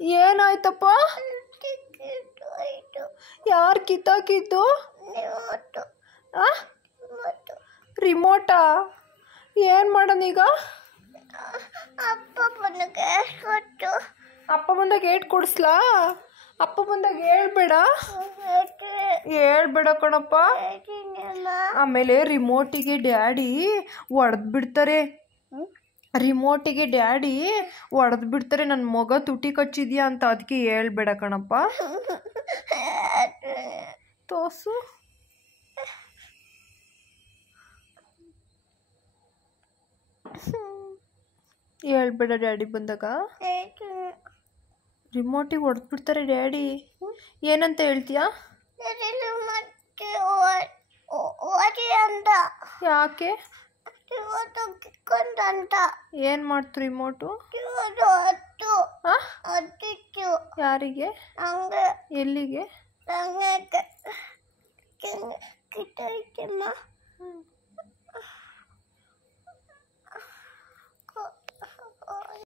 ಏನಾಯ್ತಪ್ಪ? ಯಾರು ಕಿತ್ತಾಕಿದ್ದು? ರಿಮೋಟಾ? ಏನು ಮಾಡೋಣೀಗ? ಅಪ್ಪ ಬಂದಾಗ ಏಟ್ ಕೊಡಿಸ್ಲಾ? ಅಪ್ಪ ಬಂದಾಗ ಹೇಳ್ಬೇಡ ಕಣಪ್ಪ. ಆಮೇಲೆ ರಿಮೋಟಿಗೆ ಡ್ಯಾಡಿ ಹೊಡೆದು ಬಿಡ್ತಾರೆ. ನನ್ನ ಮಗ ತುಟಿ ಕಚ್ಚಿದ್ಯಾ ಅಂತ. ಅದಕ್ಕೆ ಹೇಳ್ಬೇಡ ಕಣಪ್ಪ. ತೋರ್ಸು. ಹೇಳ್ಬೇಡ ಡ್ಯಾಡಿ ಬಂದಾಗ. ರಿಮೋಟಿಗೆ ಹೊಡೆದು ಬಿಡ್ತಾರೆ ಡ್ಯಾಡಿ. ಏನಂತ ಹೇಳ್ತೀಯಾ? ಯಾಕೆ? ಏನ್ ಮಾಡ್ತು ರಿಮೋಟು? ಯಾರಿಗೆ? ಎಲ್ಲಿಗೆ?